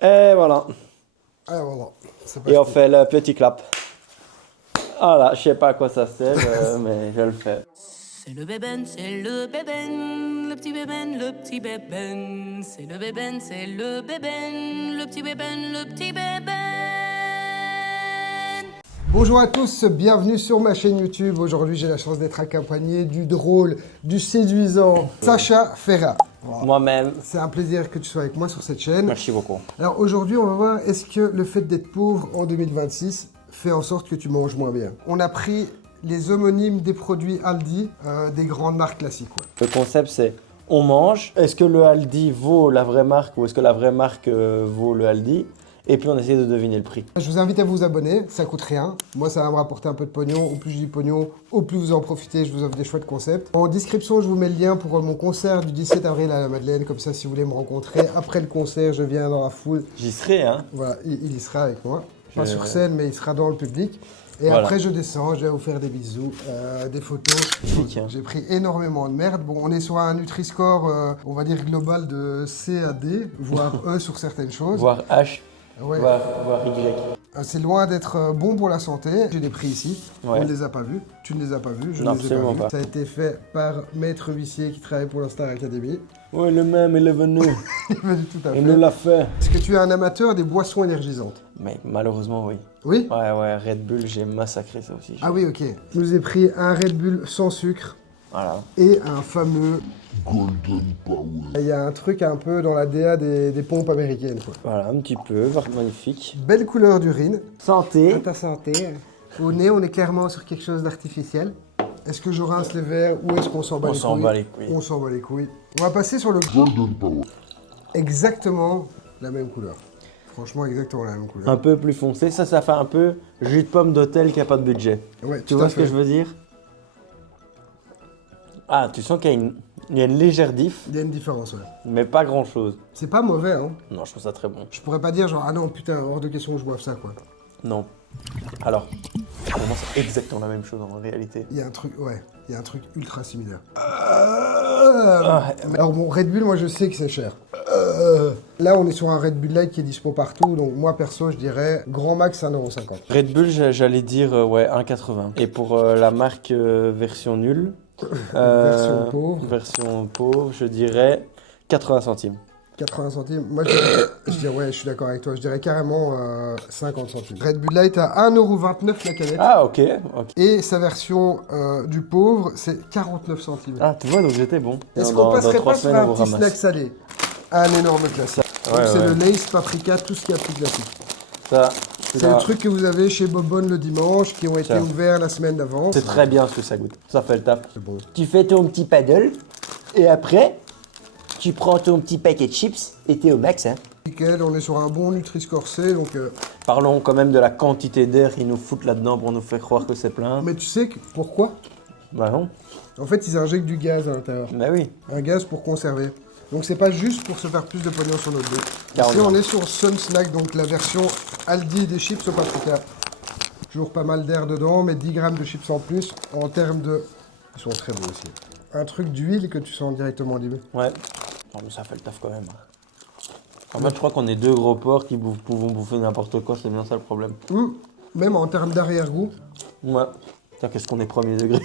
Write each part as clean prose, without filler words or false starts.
Et voilà. Ah voilà. Et on fait le petit clap. Voilà, je sais pas à quoi ça sert, mais je le fais. C'est le petit bébène, le petit bébène. C'est le bébène, le petit bébène, le petit bébène. Bonjour à tous, bienvenue sur ma chaîne YouTube. Aujourd'hui, j'ai la chance d'être accompagné du drôle, du séduisant Sacha Ferrat. Voilà. Moi-même. C'est un plaisir que tu sois avec moi sur cette chaîne. Merci beaucoup. Alors aujourd'hui, on va voir est-ce que le fait d'être pauvre en 2026 fait en sorte que tu manges moins bien. On a pris les homonymes des produits Aldi, des grandes marques classiques. Ouais. Le concept, c'est on mange. Est-ce que le Aldi vaut la vraie marque ou est-ce que la vraie marque vaut le Aldi? Et puis on essaie de deviner le prix. Je vous invite à vous abonner, ça coûte rien. Moi, ça va me rapporter un peu de pognon. Au plus je dis pognon, au plus vous en profitez. Je vous offre des chouettes concepts. En description, je vous mets le lien pour mon concert du 17 avril à la Madeleine. Comme ça, si vous voulez me rencontrer, après le concert, je viens dans la foule. J'y serai, hein. Voilà, il y sera avec moi. Pas sur scène, mais il sera dans le public. Et voilà. après, je descends, je vais vous faire des bisous, des photos. J'ai pris énormément de merde. Bon, on est sur un Nutri-Score, on va dire global de C à D, voire E sur certaines choses. Voire H. Ouais. Voire Y. C'est loin d'être bon pour la santé. J'ai des prix ici. Ouais. On ne les a pas vus. Tu ne les as pas vus. Je Non, ne les ai pas absolument vus. pas. Ça a été fait par Maître Huissier qui travaille pour la Star Academy. Oui, le même, il est venu. Tout à fait. Il nous l'a fait. Est-ce que tu es un amateur des boissons énergisantes? Mais malheureusement, oui. Oui? Ouais, Red Bull, j'ai massacré ça aussi. Ah oui, ok. Je nous ai pris un Red Bull sans sucre Voilà. et un fameux Golden Power. Il y a un truc un peu dans la DA des pompes américaines, quoi. Voilà, un petit peu, magnifique. Belle couleur d'urine. Santé. À ta santé. Au nez, on est clairement sur quelque chose d'artificiel. Est-ce que je rince les verres ou est-ce qu'on s'en bat les couilles? On s'en bat les couilles. On s'en bat les couilles. On va passer sur le Golden Power. Exactement la même couleur. Franchement, exactement la même couleur. Un peu plus foncé, ça fait un peu jus de pomme d'hôtel qui n'a pas de budget. Ouais, Tu vois ce que je veux dire? Ah, tu sens qu'il y a une légère diff, Il y a une différence, ouais. mais pas grand chose. C'est pas mauvais, hein. Non, je trouve ça très bon. Je pourrais pas dire genre, ah non, putain, hors de question que je boive ça, quoi. Non. Alors, pour moi, c'est exactement la même chose en réalité. Il y a un truc, ouais, il y a un truc ultra similaire. Alors bon, Red Bull, moi je sais que c'est cher. Là, on est sur un Red Bull Light qui est dispo partout, donc moi perso, je dirais grand max 1,50 €. Red Bull, j'allais dire ouais 1,80 €. Et pour la marque version nulle, version pauvre, je dirais 80 centimes. 80 centimes. Moi, je dirais, ouais, je suis d'accord avec toi. Je dirais carrément 50 centimes. Red Bull Light à 1,29 € la canette. Ah, ok. Et sa version du pauvre, c'est 49 centimes. Ah, tu vois, donc j'étais bon. Est-ce qu'on passerait pas sur un on vous petit ramasse. snack salé? Un énorme classique. Donc Ouais, c'est ouais. le Lay's Paprika, tout ce qui est plus classique. Ça, C'est le truc que vous avez chez Bobonne le dimanche, qui ont été Ça. ouverts la semaine d'avant. c'est très bien ce que ça goûte. Ça fait le taf. C'est bon. Tu fais ton petit paddle et après, tu prends ton petit paquet de chips et t'es au max. Hein. Nickel, on est sur un bon Nutri-Score C, donc... Parlons quand même de la quantité d'air qu'ils nous foutent là-dedans pour nous faire croire que c'est plein. Mais tu sais pourquoi? Bah non. En fait, ils injectent du gaz à l'intérieur. Bah oui. Un gaz pour conserver. Donc c'est pas juste pour se faire plus de pognon sur notre dos. Car Ici on est sur Sun Snack, donc la version Aldi des chips au paprika. Toujours pas mal d'air dedans, mais 10 grammes de chips en plus. En termes de... Ils sont très beaux aussi. Un truc d'huile que tu sens directement libre. Ouais. Non, mais ça fait le taf quand même. En fait, je crois qu'on est deux gros porcs qui pouvons bouffer n'importe quoi, c'est bien ça le problème. Même en termes d'arrière-goût. Ouais. Putain, qu'est-ce qu'on est premier degré.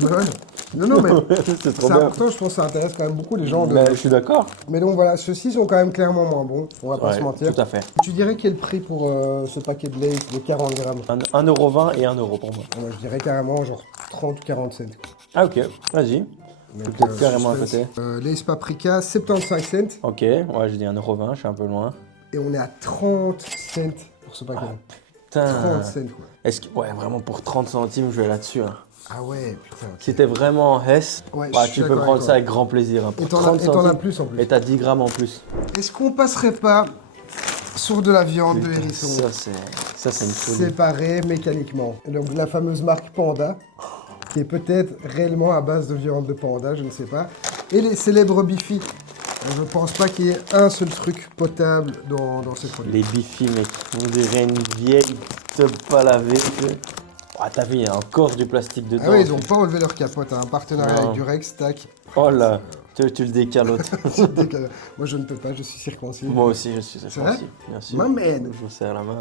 Ouais. Non, mais c'est trop c'est bien. important, je pense que ça intéresse quand même beaucoup les gens. Mais je suis d'accord. Mais donc voilà, ceux-ci sont quand même clairement moins bons, on va pas se mentir. Tout à fait. Tu dirais quel prix pour ce paquet de Lay's de 40 grammes? 1,20 € et 1 € pour moi. Moi je dirais carrément genre 30 ou 40 cents. Ah ok, vas-y. Donc, Peut-être carrément à côté. Lay's Paprika, 75 cents. Ok, ouais, je dis 1,20 €, je suis un peu loin. Et on est à 30 cents pour ce paquet. Putain. 30 cents quoi. Est-ce que, ouais, vraiment pour 30 centimes, je vais là-dessus. Hein. Ah ouais, putain. ok. Si t'es vraiment en Hesse, Ouais, bah, je suis tu peux d'accord prendre avec ça toi. avec grand plaisir. Hein. Pour Et t'en 30 as centimes, plus en plus. et t'as 10 grammes en plus. Est-ce qu'on passerait pas sur de la viande de Putain, hérisson ça, c'est une folie. séparée mécaniquement? Et donc la fameuse marque Panda, qui est peut-être réellement à base de viande de panda, je ne sais pas. Et les célèbres Bifi. Je pense pas qu'il y ait un seul truc potable dans ces produits. Les bifis, mec, on dirait une vieille de pas laver. Ah, t'as vu, il y a encore du plastique dedans. Ah ouais, ils ont pas enlevé leur capote, hein. Un partenariat Non. avec Durex, tac. Oh là, tu le décalotes. Moi je ne peux pas, je suis circoncis. Moi aussi, je suis C'est vrai? bien sûr. My man. Je vous serre la main.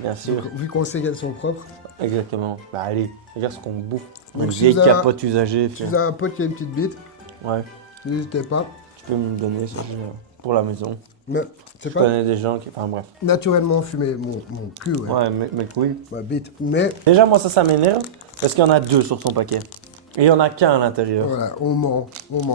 Bien sûr. Vu qu'on sait qu'elles sont propres, Exactement. Bah allez, regarde ce qu'on bouffe. Donc, Une si vieille vous avez- capote usagée. si vous avez un pote qui a une petite bite, Ouais, n'hésitez pas. tu peux me le donner ça, pour la maison. Mais c'est Je pas connais des gens qui... Enfin bref. naturellement fumé mon cul, ouais. Ouais, mes couilles. Ma bite. Mais Déjà, moi, ça m'énerve parce qu'il y en a 2 sur son paquet. Et il n'y en a qu'un à l'intérieur. voilà, on ment.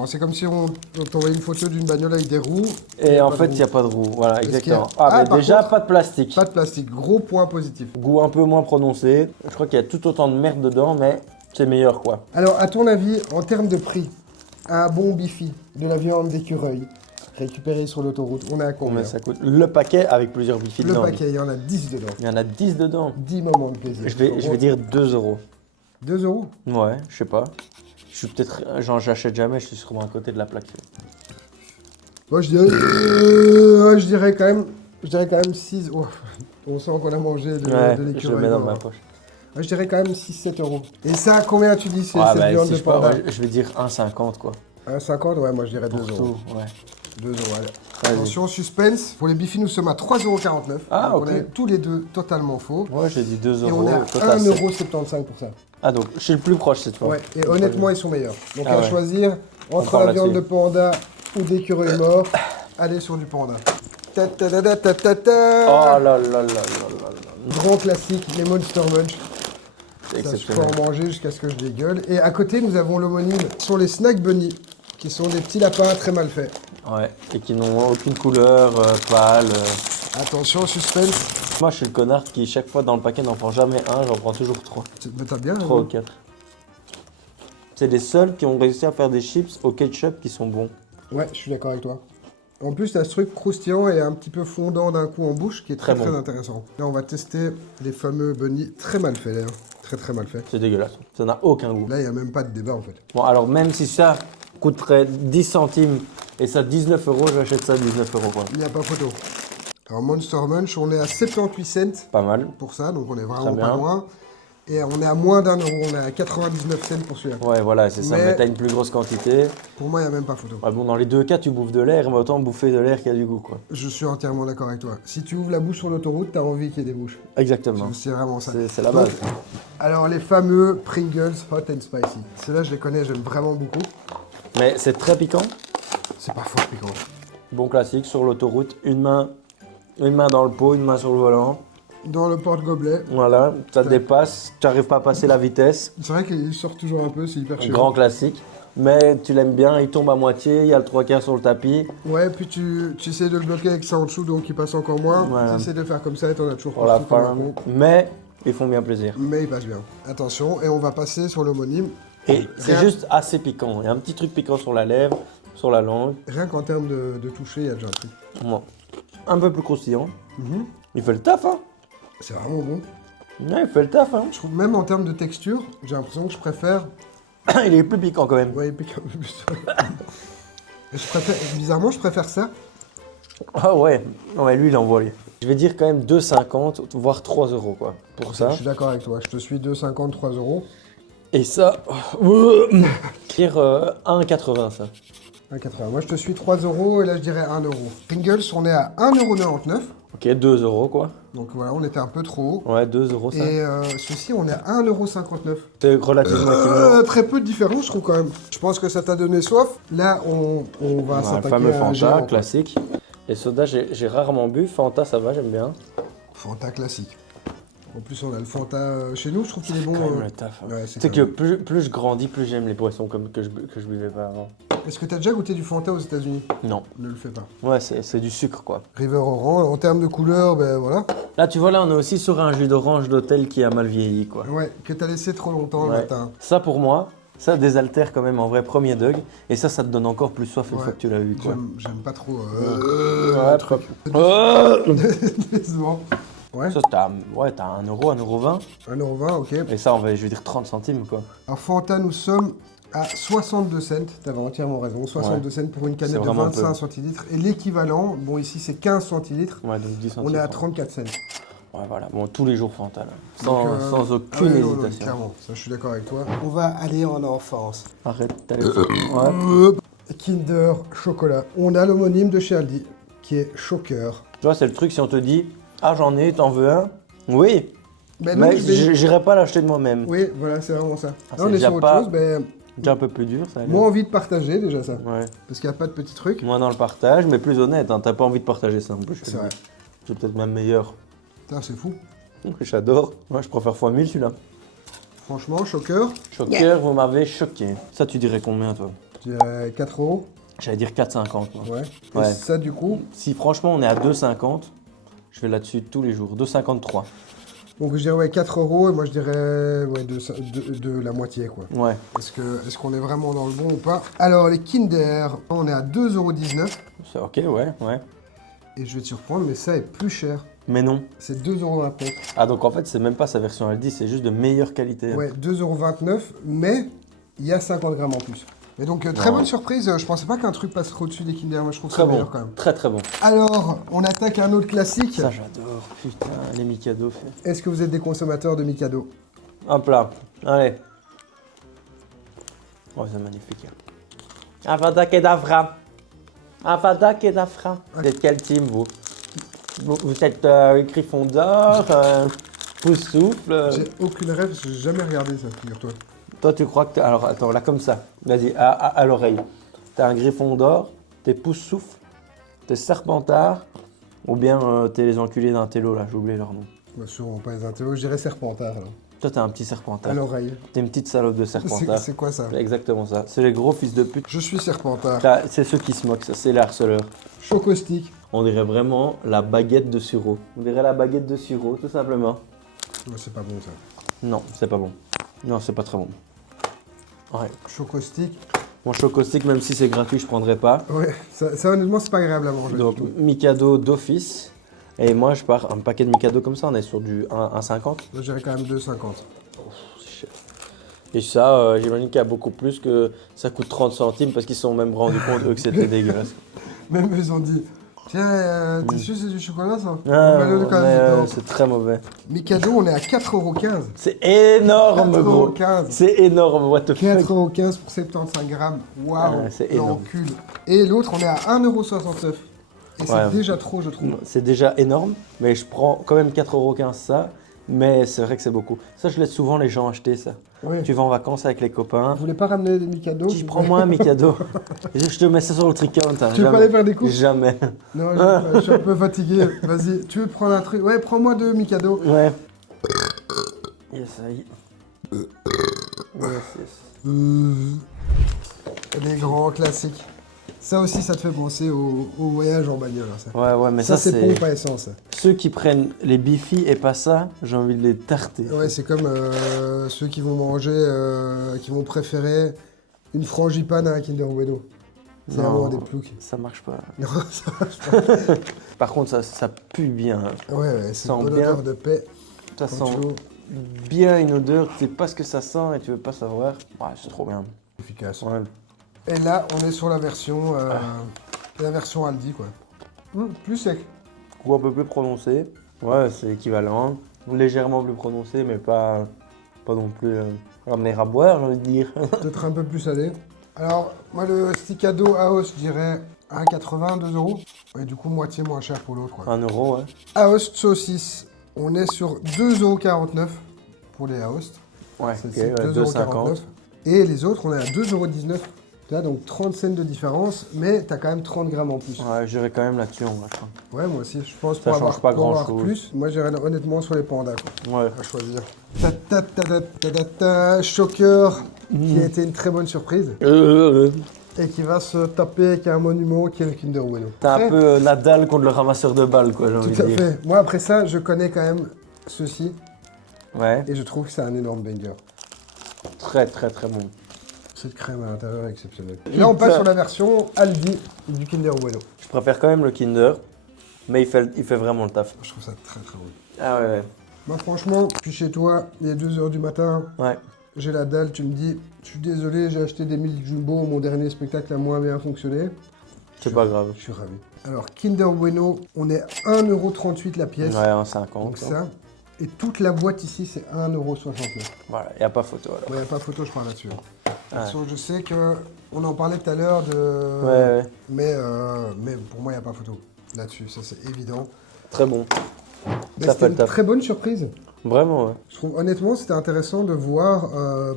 C'est comme si on t'envoyait une photo d'une bagnole avec des roues. Et en fait, il de n'y a pas de roue. Voilà, Est-ce qu'il y a- exactement. Ah, Ah, mais par déjà, contre- pas de plastique. roues. Pas de plastique, gros point positif. Goût un peu moins prononcé. Je crois qu'il y a tout autant de merde dedans, mais c'est meilleur, quoi. Alors, à ton avis, en termes de prix, un bon bifi de la viande d'écureuil récupéré sur l'autoroute, on est à combien? Combien ça coûte? Le paquet avec plusieurs bifis Le dedans. paquet, il y en a 10 dedans. Il y en a 10 dedans. 10 moments de plaisir. Je vais dire 2 euros. 2 euros. Ouais, je sais pas. Je suis peut-être... Genre, j'achète jamais, je suis sûrement à côté de la plaque. Moi, je dirais quand même 6. Oh, on sent qu'on a mangé de Ouais, l'écureuil. je le mets dans non. ma poche. Moi, je dirais quand même 6-7 euros. Et ça, combien tu dis c'est Ah, cette bah, viande si de je, peux, panda? ouais, je vais dire 1,50 quoi. 1,50, ouais, moi je dirais 2 Pour euros. tout, ouais. 2 euros, allez. Vas-y. Attention, suspense. Pour les bifis, nous sommes à 3,49 €. Ah, Donc, ok. on est tous les deux totalement faux. Ouais, j'ai dit 2 Et euros. on est à Toi, t'as 1,75 € pour ça. Ah, donc, je suis le plus proche cette fois. Ouais, et honnêtement, ils sont meilleurs. Donc, Ah à ouais. choisir entre part la viande de là-dessus. panda ou d'écureuil mort, allez sur du panda. Ta ta ta ta ta ta ta. Oh là là là là là là. Grand classique, les Monster Munch. C'est Ça, je peux exceptionnel. en manger jusqu'à ce que je dégueule. Et à côté, nous avons l'homonyme. Ce sont les Snack Bunny, qui sont des petits lapins très mal faits. Ouais, et qui n'ont aucune couleur pâle. Attention, suspense. Moi, je suis le connard qui, chaque fois dans le paquet, n'en prend jamais un, j'en prends toujours 3. Mais t'as bien, 3 ou hein. 4. C'est les seuls qui ont réussi à faire des chips au ketchup qui sont bons. Ouais, je suis d'accord avec toi. En plus, t'as ce truc croustillant et un petit peu fondant d'un coup en bouche qui est très Très très bon. intéressant. Là, on va tester les fameux bunny très mal faits d'ailleurs. Très très mal faits. C'est dégueulasse. Ça n'a aucun goût. Là, il n'y a même pas de débat en fait. Bon, alors même si ça coûterait 10 centimes et ça 19 euros, j'achète ça 19 euros quoi. Il n'y a pas photo. Alors, Monster Munch, on est à 78 cents Pas mal. pour ça, donc on est vraiment Très bien. pas loin. Et on est à moins d'1 euro, on est à 99 cents pour celui-là. Ouais, voilà, c'est ça. Mais- Mais t'as une plus grosse quantité. Pour moi, il n'y a même pas photo. Ouais, bon, dans les deux cas, tu bouffes de l'air, mais autant bouffer de l'air qui a du goût, quoi. Je suis entièrement d'accord avec toi. Si tu ouvres la bouche sur l'autoroute, t'as envie qu'il y ait des bouches. Exactement. C'est vraiment ça. C'est la Donc, base. alors, les fameux Pringles Hot and Spicy. Ceux-là, je les connais, j'aime vraiment beaucoup. Mais c'est très piquant. C'est pas fort piquant. Bon classique, sur l'autoroute, une main dans le pot, une main sur le volant. Dans le porte-gobelet, Voilà, ça te dépasse, tu n'arrives pas à passer la vitesse. c'est vrai qu'il sort toujours un peu, c'est hyper chiant. Grand classique. Mais tu l'aimes bien, il tombe à moitié, il y a le 3/4 sur le tapis. Ouais, puis tu essaies de le bloquer avec ça en dessous, donc il passe encore moins. Voilà. Tu essaies de le faire comme ça et t'en as toujours Pour plus la fou comme un fin. con. Mais ils font bien plaisir. Mais il passe bien. Attention, et on va passer sur l'homonyme. Et c'est Rien- juste assez piquant. Il y a un petit truc piquant sur la lèvre, sur la langue. Rien qu'en termes de toucher, il y a déjà un truc. Bon. Un peu plus croustillant. Mhm. Il fait le taf, hein. C'est vraiment bon. Ouais, il fait le taf, hein. Je trouve même en termes de texture, j'ai l'impression que je préfère. Il est plus piquant quand même. Ouais, il pique un peu plus. Et je préfère. Bizarrement, je préfère ça. Ah ouais. Ouais, lui, il envoie lui. Je vais dire quand même 2,50, voire 3 euros, quoi. Pour ça. Je suis d'accord avec toi. Je te suis 2,50, 3 euros. Et ça. Dire 1,80 ça. 1,80. Moi, je te suis 3 euros et là, je dirais 1 euro. Pringles, on est à 1,99 €. Ok, 2 euros quoi. Donc voilà, on était un peu trop haut. Ouais, 2 euros ça. Et ceci, on est à 1,59 €. C'est relativement équivalent. Très peu de différence, je trouve quand même. Je pense que ça t'a donné soif. Là, on va Ouais, le s'attaquer fameux à un Fanta, géant, quoi. classique. Les sodas, j'ai rarement bu. Fanta, ça va, j'aime bien. Fanta classique. En plus, on a le Fanta chez nous, je trouve qu'il est bon. Quand même le taf. Hein. Ouais, c'est C'est quand que même- plus je grandis, plus j'aime les boissons comme que je buvais pas avant. Est-ce que t'as déjà goûté du Fanta aux États-Unis? Non. Ne le fais pas. Ouais, c'est du sucre quoi. River Orange, en termes de couleur, ben voilà. Là, tu vois, là, on est aussi sur un jus d'orange d'hôtel qui a mal vieilli quoi. Ouais, que t'as laissé trop longtemps le Ouais. matin. Ça, pour moi, ça désaltère quand même en vrai premier deug. Et ça te donne encore plus soif une Ouais. fois que tu l'as eu quoi. J'aime pas trop. Ouais, truc. Décevant. Ouais, Ça, t'as 1 euro, 1,20 €. 1,20 €, ok. Et ça, je vais dire 30 centimes quoi. Alors Fanta, nous sommes à 62 cents. T'avais entièrement raison. 62 cents pour une canette C'est de vraiment 25 peu. centilitres. Et l'équivalent, bon ici c'est 15 centilitres, Ouais, donc 10 centimes. on est à 34 cents. Ouais, voilà. Bon, tous les jours Fanta, là. Donc, Sans ah aucune ouais, non, non, hésitation. clairement, ça je suis d'accord avec toi. On va aller en enfance. Arrête, t'as les... Ouais. Kinder chocolat. On a l'homonyme de chez Aldi, qui est Shocker. Tu vois, c'est le truc, si on te dit, ah, j'en ai, t'en veux un? Oui. Ben non, Mais j'irai pas l'acheter de moi-même. Oui, voilà, c'est vraiment ça. Ah, Là, on c'est est sur déjà autre pas- chose, ben, Déjà un peu plus dur, ça. moins envie de partager déjà ça. Ouais. Parce qu'il n'y a pas de petits trucs. Moins dans le partage, mais plus honnête, hein. T'as pas envie de partager ça en plus. C'est vrai. C'est peut-être même meilleur. Putain, c'est fou. J'adore. Moi, je préfère x1000 celui-là. Franchement, Shocker, Choqueur, vous m'avez choqué. Ça, tu dirais combien, toi? je dirais 4 euros. J'allais dire 4,50. Moi. Ouais. Et Ouais. ça, du coup, Si franchement, on est à 2,50, je vais là-dessus tous les jours. 2,53. donc je dirais ouais, 4 euros et moi je dirais ouais, de la moitié quoi. Ouais. Est-ce qu'on est vraiment dans le bon ou pas? Alors les Kinder, on est à 2,19 € C'est ok, ouais. et je vais te surprendre mais ça est plus cher. Mais non. C'est 2,29 €. Ah, donc en fait, c'est même pas sa version Aldi, c'est juste de meilleure qualité. Ouais, 2,29 €, mais il y a 50 grammes en plus. Et donc très Non. bonne surprise, je pensais pas qu'un truc passerait au-dessus des Kinder, moi je trouve Très ça bon. meilleur quand même. Très très bon. Alors, on attaque un autre classique. Ça, j'adore. Putain, les Mikado. Est-ce que vous êtes des consommateurs de Mikado? Hop là. Allez. Oh, c'est magnifique. Avada Kedavra. Avada Kedavra. Vous êtes quel team, vous? Vous êtes Gryffondor, Poussoufle. J'ai aucune rêve, parce que j'ai jamais regardé ça, figure-toi. Toi, tu crois que t'es... Alors, attends, là, comme ça. Vas-y, à l'oreille. T'es un Gryffondor, t'es Poussoufle, t'es Serpentard, ou bien t'es les enculés d'un télo, là, j'ai oublié leur nom. Bah, sûrement pas les intellos, je dirais Serpentard alors. Toi, t'es un petit Serpentard. À l'oreille. T'es une petite salope de Serpentard. C'est quoi ça? C'est exactement ça. C'est les gros fils de pute. Je suis Serpentard. Là, c'est ceux qui se moquent, ça, c'est les harceleurs. Chocostick. On dirait vraiment la baguette de Suro. On dirait la baguette de Suro, tout simplement. Ouais, c'est pas bon ça. Non, c'est pas bon. Non, c'est pas très bon. Ouais. Chocostick. Mon chocostick, même si c'est gratuit, je prendrais pas. Ouais, ça honnêtement c'est pas agréable à manger. Donc, du tout. Mikado d'office. Et moi, je pars un paquet de Mikado comme ça, on est sur du 1,50. Moi je dirais quand même 2,50. C'est cher. Et ça, j'imagine qu'il y a beaucoup plus que ça coûte 30 centimes parce qu'ils se sont même rendus compte, eux, que c'était dégueulasse. Même eux ils ont dit, tiens, t'es sûr c'est du chocolat ça? Ah, On va le quand même mais, dedans. c'est très mauvais. Mikado on est à 4,15 €. C'est énorme, gros. 4,15 €. C'est énorme, what the fuck. 4,15 € pour 75 grammes. Waouh, Ah, c'est énorme. l'encul. Et l'autre on est à 1,69 €. Et c'est Ouais. déjà trop je trouve. C'est déjà énorme, mais je prends quand même 4,15 € ça. Mais c'est vrai que c'est beaucoup. Ça, je laisse souvent les gens acheter ça. Oui. Tu vas en vacances avec les copains. Vous voulez pas ramener des Mikado? Dis, prends-moi un Mikado. Je te mets ça sur le tricount. Hein, Tu veux pas aller faire des courses? Jamais. Non, je suis un peu fatigué. Vas-y, tu veux prendre un truc? Ouais, prends-moi 2 Mikado. Ouais. Yes, aïe. Yes. Les grands classiques. Ça aussi, ça te fait penser au voyage en bagnole. Hein, ça. Ouais, mais ça, c'est c'est... pompe à essence. Ceux qui prennent les bifis et pas ça, j'ai envie de les tarter. Ouais, c'est comme ceux qui vont manger, qui vont préférer une frangipane à un Kinder Bueno. C'est Non, vraiment des ploucs. ça marche pas. Non, ça marche pas. Par contre, ça pue bien. Ouais, c'est Sent une bonne bien. odeur de paix. Ça Quand sent tu l'ouvres. bien une odeur, tu sais pas ce que ça sent et tu veux pas savoir. Ouais, c'est trop bien. Efficace. Ouais. Et là, on est sur la version Aldi, quoi. Plus sec. Goût un peu plus prononcé. Ouais, c'est équivalent. Légèrement plus prononcé, mais pas non plus ramener à boire, j'ai envie de dire. Peut-être un peu plus salé. Alors, moi, le Sticado Aos, je dirais 1,80 €, 2 €. Et du coup, moitié moins cher pour l'autre, quoi. 1 euro, ouais. Aost saucisse, on est sur 2,49 € pour les Aost. Ouais, C'est ok, ouais, 2,49 2,50. €. Et les autres, on est à 2,19 €. Tu as donc 30 cents de différence, mais tu as quand même 30 grammes en plus. Ouais, j'irai quand même là-dessus, on va croire. Ouais, moi aussi, je pense Ça pour change pas pour avoir grand-chose. plus. Moi, j'irais honnêtement sur les pandas, quoi, Ouais. à choisir. Ta ta ta ta ta ta ta, Shocker, qui a été une très bonne surprise et qui va se taper avec un monument qui est le Kinder Bueno. T'as un Après, peu Nadal contre le ramasseur de balles, quoi, j'ai envie tout de à dire. fait. Moi, après ça, je connais quand même ceci Ouais, et je trouve que c'est un énorme banger. très très très bon. Cette crème à l'intérieur est exceptionnelle. Et là, on passe sur la version Aldi du Kinder Bueno. Je préfère quand même le Kinder, mais il fait vraiment le taf. Je trouve ça très très bon. Ah ouais, Moi, franchement, puis chez toi, il est 2 h du matin, ouais. j'ai la dalle, tu me dis, je suis désolé, j'ai acheté des Milk Jumbo, mon dernier spectacle a moins bien fonctionné. C'est pas grave. Je suis ravi. Alors, Kinder Bueno, on est 1,38 € la pièce. Ouais, 1,50. Donc ça. Et toute la boîte ici, c'est 1,69 €. Voilà, il n'y a pas photo alors. Il n'y a pas photo, je parle là-dessus. De toute Ouais. façon, je sais qu'on en parlait tout à l'heure de... Ouais, ouais. Mais pour moi, il n'y a pas photo là-dessus, ça c'est évident. Très bon. Mais Ça c'était fait le une taf. très bonne surprise. Vraiment, ouais. Je trouve honnêtement, c'était intéressant de voir,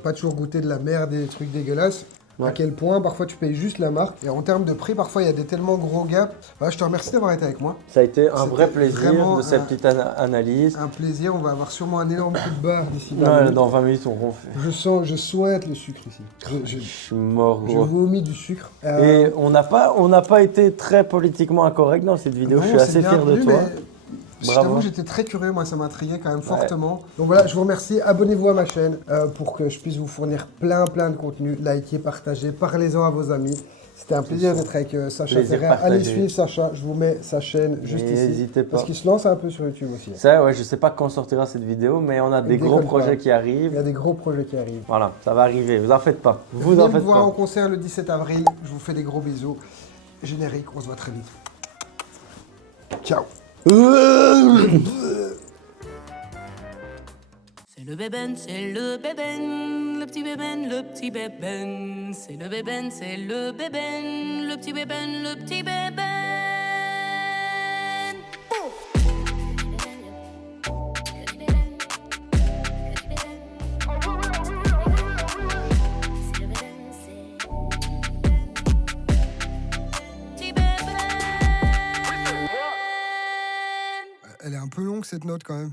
pas toujours goûter de la merde et des trucs dégueulasses, Ouais. à quel point parfois tu payes juste la marque. Et en termes de prix, parfois il y a des tellement gros gaps. Voilà, je te remercie d'avoir été avec moi. Ça a été un C'était vrai plaisir vraiment de cette petite analyse. Un plaisir, on va avoir sûrement un énorme coup de barre d'ici Ouais, 20 minutes. dans 20 minutes, on refait. Je souhaite le sucre ici. Je suis mort, Je gros. vomis du sucre. Et on n'a pas été très politiquement incorrect dans cette vidéo. Non, Je suis c'est assez bien fier de venu, toi. mais je Bravo. t'avoue que j'étais très curieux, moi ça m'intriguait quand même fortement. Donc voilà, je vous remercie, abonnez-vous à ma chaîne pour que je puisse vous fournir plein de contenu. Likez, partagez, parlez-en à vos amis. C'était un plaisir d'être avec Sacha Plaisir Ferrer. Allez partagé. suivre Sacha, je vous mets sa chaîne juste ici. N'hésitez pas. Parce qu'il se lance un peu sur YouTube aussi. Ça, ouais, je sais pas quand sortira cette vidéo, mais on a des Déconne gros pas. projets qui Il y arrivent. a des gros projets qui arrivent. Voilà, ça va arriver. Vous en faites pas. Vous Venez en me faites voir en pas. concert le 17 avril. Je vous fais des gros bisous. Générique, on se voit très vite. Ciao. C'est le bébène, c'est le bébène, le petit bébène, le petit bébène. C'est le bébène, c'est le bébène, le petit bébène, le petit bébène. Petit bébène. Elle est un peu longue cette note quand même.